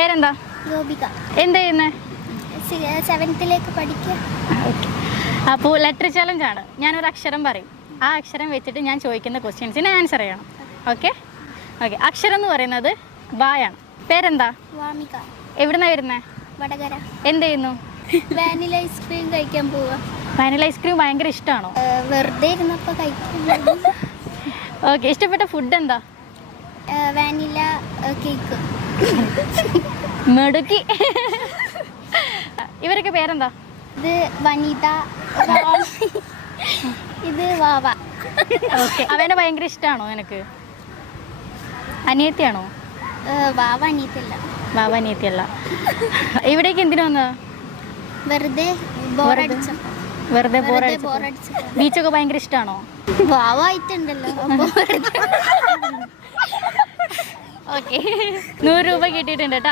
പേരെന്താ? ഗോപിക. എന്ത് ചെയ്യുന്നേ? 7th പഠിക്കുക. അപ്പോൾ ലെറ്റർ ചലഞ്ച് ആണ്. ഞാനൊരു അക്ഷരം പറയും, ആ അക്ഷരം വെച്ചിട്ട് ഞാൻ ചോദിക്കുന്ന ക്വസ്റ്റ്യൻസിന് ആൻസർ ചെയ്യണം. Okay okay. അക്ഷരം എന്ന് പറയുന്നത് വായാണ്. പേരെന്താ? വാമിക. എവിടുന്നാ വരുന്നേ? വടകര. എന്ത് ചെയ്യുന്നു? വാനില ഐസ്ക്രീം കഴിക്കാൻ പോവാ. വാനില ഐസ്ക്രീം ഭയങ്കര ഇഷ്ടമാണോ? വെറുതെ ഇരുന്നപ്പോൾ കഴിക്കാൻ. ഓക്കെ. ഇഷ്ടപ്പെട്ട ഫുഡ് എന്താ? Vanilla cake. മെടുക്കി. ഇവരൊക്കെ പേരെന്താ? ഇത് വനിത. ഇത് വാവ. ഓക്കെ. അവനെ ഭയങ്കര ഇഷ്ടമാണോ നിനക്ക്? അനിയത്തിയാണോ? വാവ അനിയത്തില്ല. ബാബ അനിയത്തിയല്ല. ഇവിടേക്ക് എന്തിനു വന്നതാ? വെറുതെ ബോറടിച്ചു. വെറുതെ ബീച്ചൊക്കെ ഭയങ്കര ഇഷ്ടമാണോ? വാവ ആയിട്ടുണ്ടല്ലോ. ഓക്കെ. 100 രൂപ കിട്ടിയിട്ടുണ്ട് കേട്ടോ.